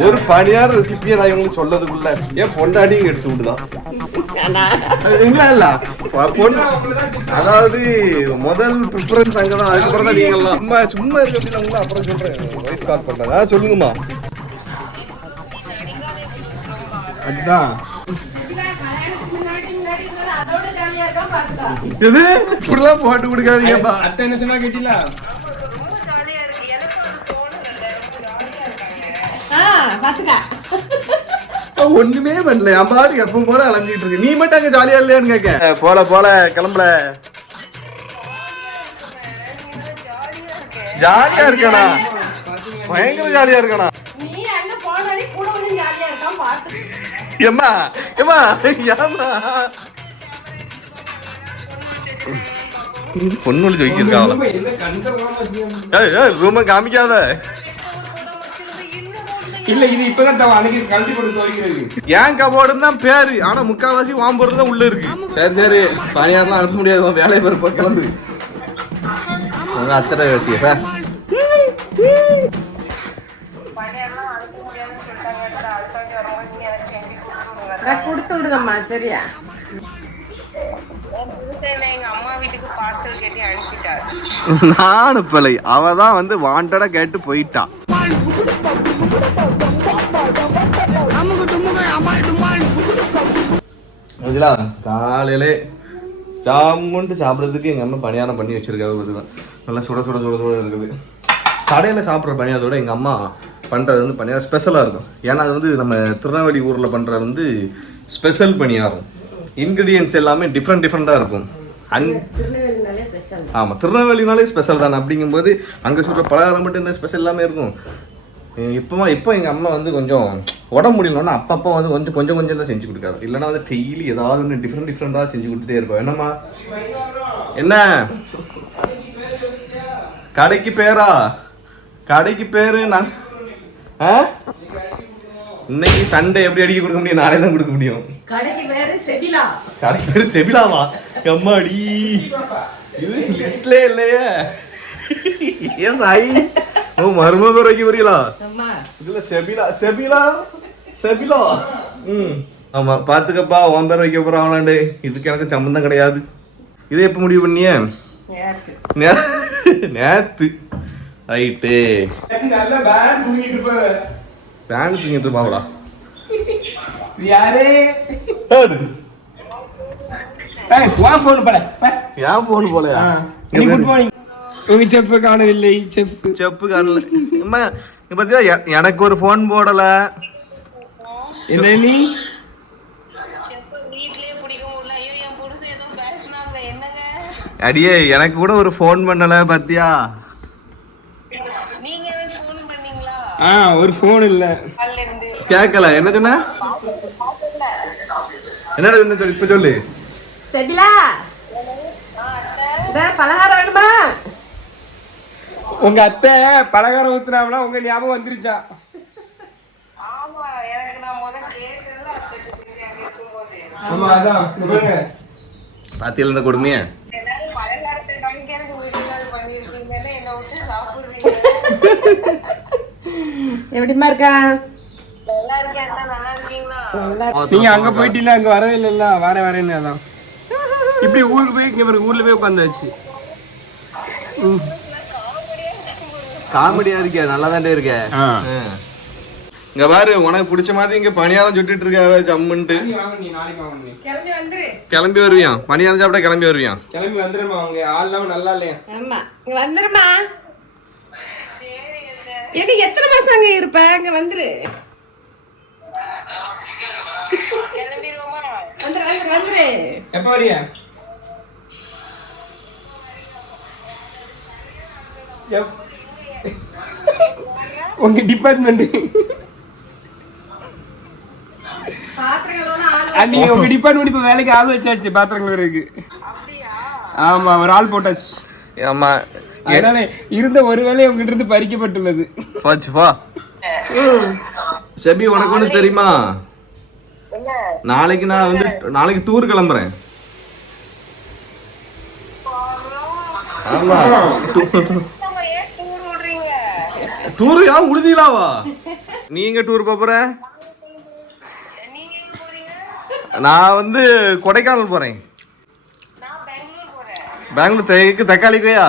ஒரு பணியார் ரெசிபியை நான் இவங்களுக்கு சொல்லதுக்குள்ள ஏன் பொண்டாட்டியும் எடுத்து விட்டுதான். இல்ல இல்ல. பொண்ணு. அதாவது முதல் ப்ரிஃபரன்ஸ் அங்கதான் அதுக்கப்புறம் தான் நீங்க எல்லாம் சும்மா சும்மா இருக்க அப்படின்னு உங்களை அப்புறம் சொல்றேன். வைஃப் கால் பண்றாங்க ஆ, சொல்லுங்கம்மா. அதுதான். இது இப்படிலாம் போட்டு கொடுக்காதீங்கப்பா. அத்தை என்ன சொன்னா கேட்டீங்களா? ஒண்ணுமே பண்ணல. என் பாட்டுக்கு எப்பவும் போல அலைஞ்சிட்டு இருக்கு. நீ மட்டும் அங்க ஜாலியா இல்லையான்னு கேட்க போல போல கிளம்பல. ஜாலியா இருக்கேனா? பயங்கர ஜாலியா இருக்கேனா? நீ அங்க போனோடனே கூட வந்து ஜாலியா இருக்கான் பாத்து. இல்ல இது இப்பதான் தவ அன்னைக்கு கழட்டி போட்டு துவைக்கிறது. ஏன் கபோர்டுன்னு தான் பேரு. ஆனா முக்காவாசி வாம்பொருள் தான் உள்ள இருக்கு. சரி சரி. பணியாரெல்லாம் அனுப்ப முடியாது. வேலையை பாரு கிளம்பு. அத்தனை யோசிக்க கொடுத்து நான் கொடுத்து விடுதம்மா சரியா? என் புருஷன் எங்க அம்மா வீட்டுக்கு பார்சல் கேட்டு அனுப்பிட்டார். நான் அனுப்பலை அவ தான் வந்து வாண்டடா கேட்டு போயிட்டா. அதுலா காலையிலே சாமுன்ட்டு சாப்பிட்றதுக்கு எங்கள் அம்மா பணியாரம் பண்ணி வச்சிருக்காங்க பார்த்துதான் நல்லா சுட சுட சுட சுட இருக்குது. கடையில் சாப்பிட்ற பணியாரத்தோட எங்கள் அம்மா பண்ணுறது வந்து பணியாரம் ஸ்பெஷலாக இருக்கும். ஏன்னா அது வந்து நம்ம திருநெல்வேலி ஊரில் பண்ணுறது வந்து ஸ்பெஷல் பணியாரம். இன்க்ரீடியன்ஸ் எல்லாமே டிஃப்ரெண்ட் டிஃப்ரெண்ட்டாக இருக்கும். அன் ஆமாம் திருநெல்வேலினாலே ஸ்பெஷல் தானே. அப்படிங்கும்போது அங்கே சுடுற பலகாரம் மட்டும் என்ன ஸ்பெஷல் எல்லாமே இருக்கும்? இப்போ இப்போ எங்கள் அம்மா வந்து கொஞ்சம் உடம்பு முடியலன்னா அப்பப்போ வந்து கொஞ்சம் கொஞ்சம் கொஞ்சம் தான் செஞ்சு கொடுக்காரு இல்லைன்னா வந்து டெய்லி ஏதாவது ஒன்று டிஃப்ரெண்ட் டிஃப்ரெண்ட்டாக செஞ்சு கொடுத்துட்டே இருப்போம் என்னம்மா? என்ன? கடைக்கு பேரா? கடைக்கு பேரு நான் ஆ? இன்னைக்கு சண்டே எப்படி அடிக்க கொடுக்க முடியும்? நாளை தான் கொடுக்க முடியும். கடைக்கு பேரு செபிலா. கடைக்கு பேரு செபிலாவா? எம்மாடி இது லிஸ்ட்லே இல்லையே. ஏன் தாய் ஓ மருமக வைக்க வரீங்களா அம்மா. இதுல செபிலா செபிலா? செபிலா? ம். ஆமா பாத்துக்கப்பா உன் பேர் வைக்க போறாங்களாண்டு இதுக்கு எனக்கு சம்மந்தம் கிடையாது. இதை எப்போ முடிவு பண்ணிய? நேத்து. ரைட்டு. பேன் தூங்கிட்டு இருப்பாங்களா? யாரு? ஏய், வா phone பட. வா. ஏன் போன் போலையா? உங்க செப்பு காணவில்லை செப்பு. செப்பு காணல. அம்மா பாத்தியா எனக்கு ஒரு ஃபோன் போடல. என்ன நீ? அடியே எனக்கு கூட ஒரு ஃபோன் பண்ணல பாத்தியா? நீங்க எனக்கு ஃபோன் பண்ணீங்களா? ஆ ஒரு ஃபோன் இல்ல. காலைல இருந்து கேட்கல என்ன சொன்ன? என்னடா சொன்ன சொல்லு இப்ப சொல்லு. செபிலா. பலகாரம் வேணுமா? உங்க அத்தை பலகாரம் ஊத்துனாமனா உங்க ஞாபகம் வந்துருச்சா? ஆமா அதான் பாத்தியில கொடுமைய? எப்படிமா இருக்கா? நீங்க அங்க போயிட்டீங்களா அங்க வரவே இல்லைல்ல? வரேன் வரேன்னு அதான். இப்படி ஊருக்கு போய் இங்க பாருங்க ஊர்ல போய் உட்காந்தாச்சு காமெடியா இருக்க நல்லா தாண்டே இருக்க. ஆ. இங்க பாரு உனக்கு பிடிச்ச மாதிரி இங்க பணியாரம் சுட்டுட்டு இருக்க ஜம்முன்ட்டு கிளம்பி வந்துரு. கிளம்பி வருவியான் பணியாரம் சாப்பிட்டா கிளம்பி வருவியான் கிளம்பி வந்துடுமா அவங்க ஆள் இல்லாம நல்லா இல்லையா? ஆமா. இங்க வந்துருமா. ஏடி எத்தனை மாசம் அங்க இருப்ப? இங்க வந்துரு. வந்துரு வந்துரு வந்துரு. எப்ப வரியா? எப்- உங்க டிபார்ட்மெண்ட் நீங்க உங்க டிபார்ட்மெண்ட் இப்ப வேலைக்கு ஆள் வச்சாச்சு பாத்திரங்கள் இருக்கு ஆமா ஒரு ஆள் போட்டாச்சு. ஆமா அதனால இருந்த ஒரு வேலை உங்ககிட்ட இருந்து பறிக்கப்பட்டுள்ளது. போச்சு பா. செபி உனக்கு ஒண்ணு தெரியுமா? நாளைக்கு நான் வந்து நாளைக்கு டூர் கிளம்புறேன். ஆமா. நம்ம ஏன் டூர் விடுறீங்க டூர் யார் உறுதியிலாவா நீங்க டூர் போற? நீங்க எங்க போறீங்க? நான் வந்து கொடைக்கானல் போறேன். நான் பெங்களூர் போறேன். பெங்களூர் தேக்கு தக்காளிக்கையா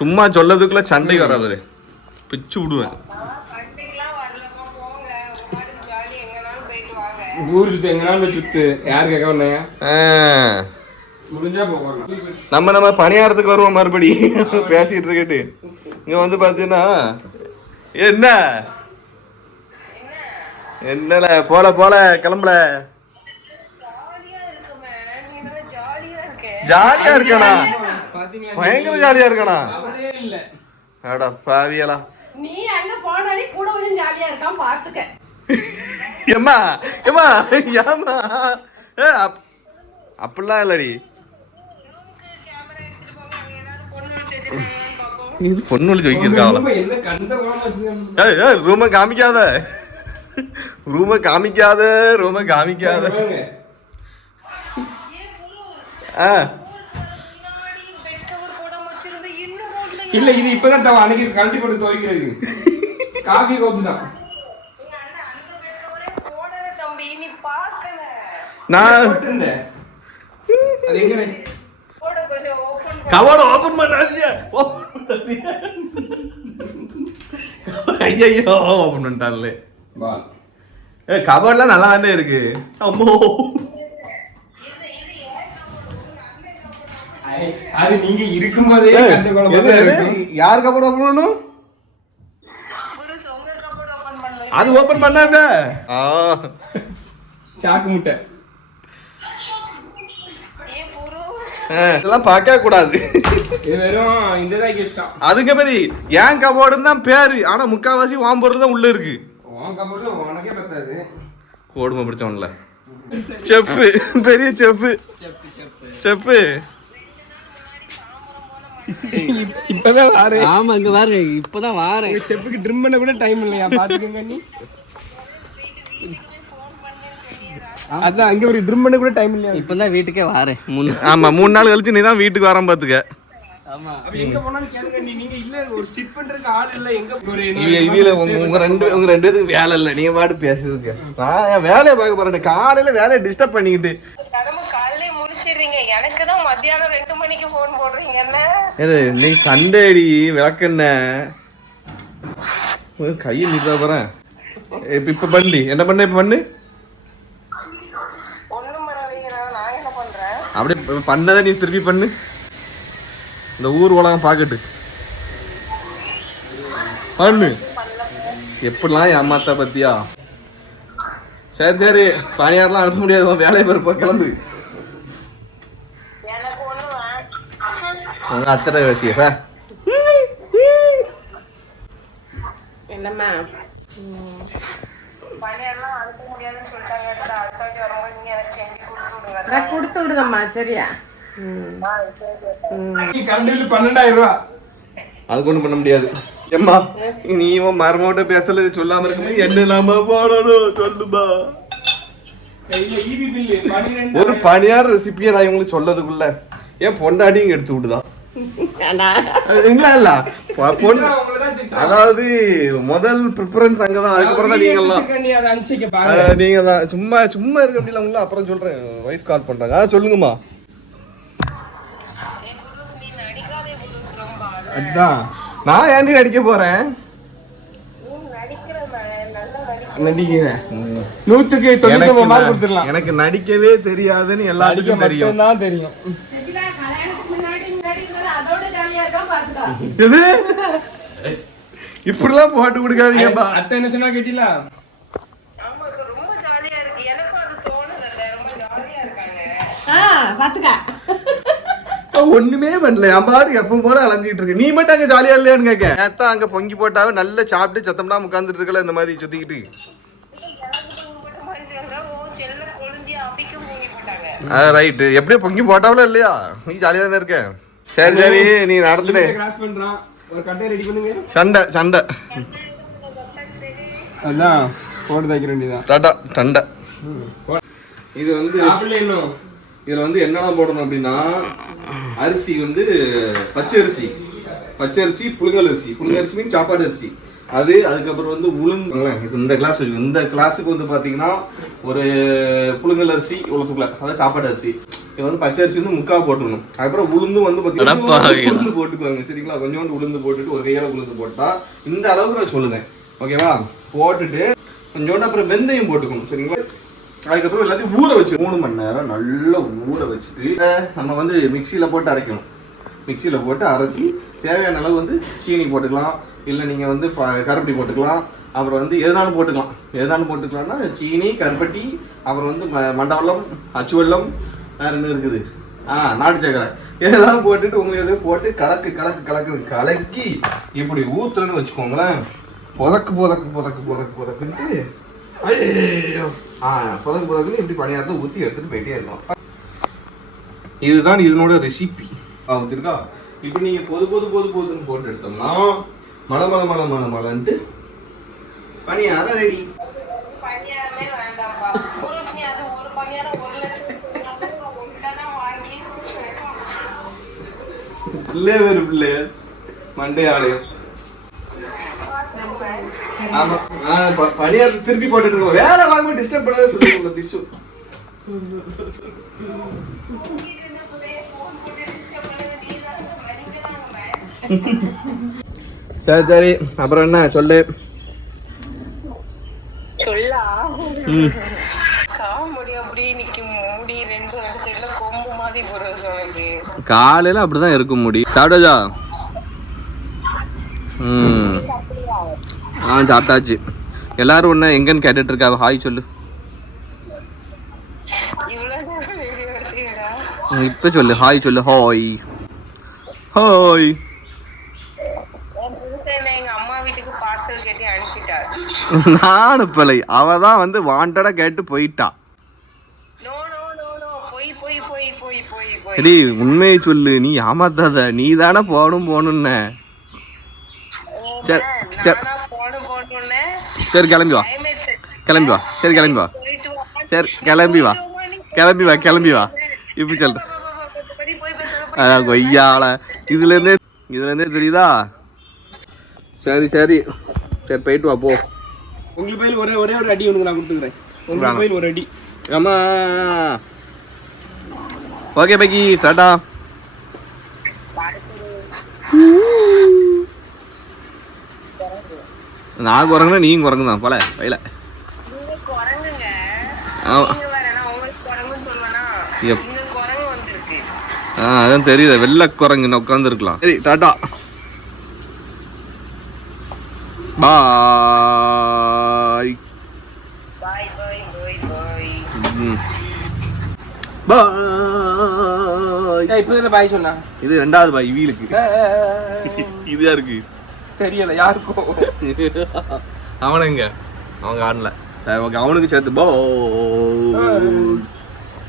சும்மா சொல்லதுக்குள்ள சண்டைக்கு வராது பிச்சு விடுவேன். ஊர் சுத்து எங்கனாலும் போய் சுத்து. யார் கேட்க நம்ம நம்ம பணியாரத்துக்கு வருவோம் மறுபடி. பேசிட்டு இருக்கட்டு இங்க வந்து பாத்தீங்கன்னா என்ன? என்னல போல போல கிளம்பல. ஜாலியா இருக்குமே நீ நல்லா ஜாலியா இருக்க ஜாலியா இருக்கணா பயங்கர ஜாலியா இருக்கணா அடா பாவியலா. நீ அங்க போனாலே கூட கொஞ்சம் ஜாலியா இருக்கான் பாத்துக்க ஏம்மா ஏம்மா ஏம்மா. ஏ, அப்- அப்படிலாம் இல்லடி. ஏன் புருஷ் ஆ முன்னாடி பெட் கவர் போடாம வச்சிருந்த இன்னும் போடல இல்ல இது இப்பதான் தவ அன்னைக்கு கழட்டி போட்டு துவைக்கிறது. காஃபி கோத்துதான் எங்க அண்ணன் அந்த பெட் கவரே போடல தம்பி நீ பார்க்கல நான் அது எங்க வச்சு- போட கொஞ்சம் ஓபன் கவரை ஓபன் பண்ணாதீங்க ஓபன் பண்ணாதீங்க ஐயோ ஓபன் பண்ணிட்டான்லே. வா. ஏ கவர்லாம் நல்லா தானே இருக்கு? அம்மோ. அது நீங்க இருக்கும்போதே யார் கபோர்ட் ஓபன் பண்ணணும்? அது ஓபன் பண்ணாத. ஆ. சாக்கு முட்டை ஏன் புருஷ் ஆ, இதெல்லாம் பார்க்க கூடாது. அதுக்கு மாதிரி ஏன் கபோர்டுன்னு தான் பேரு. ஆனா முக்காவாசி வாம்பொருள் தான் உள்ள இருக்கு. கோடுமை பிடிச்சவன்ல. செப்பு பெரிய செப்பு. செப்பு இப்பதான் வாரு ஆமா இங்க பாரு இப்பதான் வாரேன். செப்புக்கு ட்ரிம் பண்ண கூட டைம் இல்லையா? பாத்துக்கங்க நீ. அதான் அங்க ஒரு ட்ரிம் பண்ண கூட டைம் இல்லையா? இப்பதான் வீட்டுக்கே வாரேன். முன்ன ஆமா மூணு நாள் கழிச்சு நீ தான் வீட்டுக்கு வராம பாத்துக்க. ஆமா. அப்ப எங்க போனாலும் கேளுங்க நீ நீங்க இல்ல ஒரு ஸ்டிச் பண்றதுக்கு ஆள் இல்ல எங்க ஒரு இவ இவில உங்க உங்க ரெண்டு உங்க ரெண்டு பேத்துக்கு வேலை இல்ல நீங்க பாட்டு பேசிருக்க நான் வேலையை பார்க்க போறேன் காலையில வேலையை டிஸ்டர்ப் பண்ணிக்கிட்டு. நீ சண்டேடி விளக்கண்ண. கையை இப்ப இப்ப பண்ணி என்ன பண்ண இப்ப பண்ணு ஒண்ணும் பண்ணலைங்கிறா நான் என்ன பண்றேன் அப்படியே பண்ணதை நீ திருப்பி பண்ணு. இந்த ஊர் உலகம் பாக்கட்டு பண்ணு. எப்படிலாம் ஏமாத்த பத்தியா? சரி சரி. பணியாரெல்லாம் அனுப்ப முடியாது. வேலையை பெருப்பா கிளம்பு. அத்தனை வசிய என்னம்மா பணியாரெல்லாம் அனுப்ப முடியாதுன்னு சொல்லிட்டாங்க அடுத்த வாட்டி வரும்போது நீங்க எனக்கு செஞ்சு கொடுத்து விடுங்க நான் கொடுத்து விடுதம்மா சரியா? பில் பன்னெண்டாயிரம் ரூபா. பண்ண முடியாது. ஏம்மா நீ இவன் மரமோட்ட பேசல சொல்லாம இருக்கும்போது என்ன இல்லாம போடணும் சொல்லுமா. பன்னிரெண்டு ஒரு பணியார் ரெசிபியை நான் இவங்களுக்கு சொல்லதுக்குள்ள ஏன் பொண்டாட்டியும் எடுத்து விடுதான் அதாவது முதல் ப்ரிஃபரன்ஸ் அங்கதான். அதுக்கப்புறம் தான் நீங்க எல்லாம் வச்சுக்க, நீ அதை அனுப்பிச்சிக்க பாரு. அஹ், நீங்க தான் சும்மா சும்மா இருக்க அப்படிலாம் உங்களை. அப்புறம் சொல்றேன். ஒய்ஃப் கால் பண்றாங்க. ஆ சொல்லுங்கம்மா. அதான். நான் ஏன்டி நடிக்க போறேன்? நூத்துக்கு எனக்கு நடிக்கவே தெரியாதுன்னு நடிக்க எல்லாத்துக்கும் தெரியும் தெரியும். எது? இப்படிலாம் போட்டு கொடுக்காதீங்கப்பா. அத்தை என்ன சொன்னா கேட்டீங்களா? ஆமா அக்கா, ரொம்ப ஜாலியா இருக்கு. எனக்கும் அது தோணுதல்ல ரொம்ப ஜாலியா இருக்காங்க. ஆ பாத்துக்க ஒண்ணுமே பண்ணல. என் பாடு எப்ப போல அலைஞ்சிட்டு இருக்கு நீ மட்டும் அங்க ஜாலியா இல்லையான்னு கேட்க. நேத்தா அங்க பொங்கி போட்டாவே நல்லா சாப்பிட்டு சத்தம்னா உட்காந்துட்டு இருக்கல இந்த மாதிரி சுத்திக்கிட்டு. போட்ட மாதிரி இருந்தா, ஓ செல்ல கொழுந்தி அபிக்கும் பொங்கி போட்டாங்க ரைட்டு எப்படியோ பொங்கி போட்டாவல இல்லையா? நீ ஜாலியா தானே இருக்க. சரி சரி நீ நடந்துடு. கிராஸ் பண்றான் ஒரு கட்டை ரெடி பண்ணுங்க. சண்டை சண்டை. அதான் போட்டு தைக்க வேண்டியதான் டாடா சண்டை. இது வந்து இதுல வந்து என்னெல்லாம் போடணும் அப்படின்னா அரிசி வந்து பச்சை அரிசி. பச்சரிசி புழுங்கல் அரிசி. புழுங்கரிசி மீன் சாப்பாடு அரிசி. அது அதுக்கப்புறம் வந்து உளுந்து. இந்த கிளாஸ் வச்சுக்கோ இந்த கிளாஸுக்கு வந்து பார்த்தீங்கன்னா ஒரு புழுங்கல் அரிசி உளுத்துக்குள்ள அதாவது சாப்பாடு அரிசி. இது வந்து பச்சை அரிசி வந்து முக்கா போட்டுக்கணும். அதுக்கப்புறம் உளுந்து வந்து பார்த்தீங்கன்னா. உளுந்து போட்டுக்குவாங்க. சரிங்களா? கொஞ்சோண்டு உளுந்து போட்டுட்டு ஒரு கையால உளுந்து போட்டா இந்த அளவுக்கு நான் சொல்லுதேன் ஓகேவா? போட்டுட்டு கொஞ்சோண்டு அப்புறம் வெந்தயம் போட்டுக்கணும். சரிங்களா? அதுக்கப்புறம் எல்லாத்தையும் ஊற வச்சு மூணு மணி நேரம் நல்லா ஊற வச்சுட்டு நம்ம வந்து மிக்சியில் போட்டு அரைக்கணும். மிக்சியில் போட்டு அரைச்சி தேவையான அளவு வந்து சீனி போட்டுக்கலாம். இல்லை நீங்கள் வந்து கருப்பட்டி போட்டுக்கலாம். அப்புறம் வந்து எதுனாலும் போட்டுக்கலாம். எதுனாலும் போட்டுக்கலாம்னா சீனி கருப்பட்டி அப்புறம் வந்து ம- மண்டவெல்லம் அச்சு வெல்லம் வேறு என்ன இருக்குது? ஆ நாட்டு சக்கரை. இதெல்லாம் போட்டுட்டு உங்களுக்கு எதுவும் போட்டு கலக்கு கலக்கு கலக்கு கலக்கி இப்படி ஊற்றுன்னு வச்சுக்கோங்களேன். புதக்கு புதக்கு புதக்கு புதக்கு புதக்குன்ட்டு ஐயோ ஆ புதக்கு புதக்குன்னு இப்படி பணியாரத்தை ஊற்றி எடுத்துகிட்டு போயிட்டே இருக்கோம் இதுதான் இதனோட ரெசிபி வந்துருக்கா? இப்போ நீங்கள் பொது பொது பொது பொதுன்னு போட்டு எடுத்தோம்னா மலை மலை மலை மலை மலைன்ட்டு பணியாரம் ரெடி பணியாரமே வேண்டாம்ப்பா. ஒரு பணியாரம் ஒரு லட்சம். பிள்ளை வேறு பிள்ளை. மண்டே ஆலயம் ஆமா. திருப்பி போட்டுட்டு இருக்கோம். வேலை வாங்க டிஸ்டர்ப் பண்ணாத சொல்லுங்க டிஷ்ஷு சரி சரி. அப்புறம் என்ன? சொல்லு. சொல்லா. ம். காமெடி அப்படியே நிக்கும். மூடி ரெண்டு ரெண்டு சைடுல கொம்பு மாதிரி போறது காலையில அப்படிதான் இருக்க முடியும். சாப்பிட்டாச்சா? ம். ஆ சாப்பிட்டாச்சு. எல்லாரும் ஒன்று எங்கன்னு கேட்டுட்டு இருக்கா ஹாய் சொல்லு. இப்போ சொல்லு. ஹாய் சொல்லு. ஹாய். ஹாய். நான் அனுப்பலை அவ தான் வந்து வாண்டடா கேட்டு போயிட்டா நோ நோ நோ எடி உண்மையை சொல்லு நீ ஏமாத்தாத நீ தானே போகணும் போகணுன்ன சரி சரி சரி கிளம்பி வா கிளம்பி வா சரி கிளம்பி வா சரி கிளம்பி வா கிளம்பி வா கிளம்பி வா இப்போ சொல்றேன் போய் போய் பேசுற அதான் கொய்யால இதுல இருந்தே இதுல இருந்தே தெரியுதா சரி சரி சரி போயிட்டு வா போ உங்களுக்கு பையில் ஒரே ஒரே ஒரு அடி உனக்கு நான் கொடுத்துக்கிறேன் உங்களுக்கு. பையில் ஒரு அடி அம்மா ஓகே பைக்கி டாடா. நான் குரங்குனா நீயும் குரங்கு தான் போல வந்திருக்கு. ஆ அதான் தெரியுது வெள்ளை குரங்கு உட்காந்துருக்கலாம் சரி டாடா. பாய். பாய் பாய் பாய் பாய். பாய் ஏய் இப்போ தானே பாய் சொன்னா? இது ரெண்டாவது பாய் வீலுக்கு இதுதான் இருக்கு தெரியல யாருக்கும் அவனுங்க. அவங்க ஆடல. அவனுக்கு சேர்த்து. போ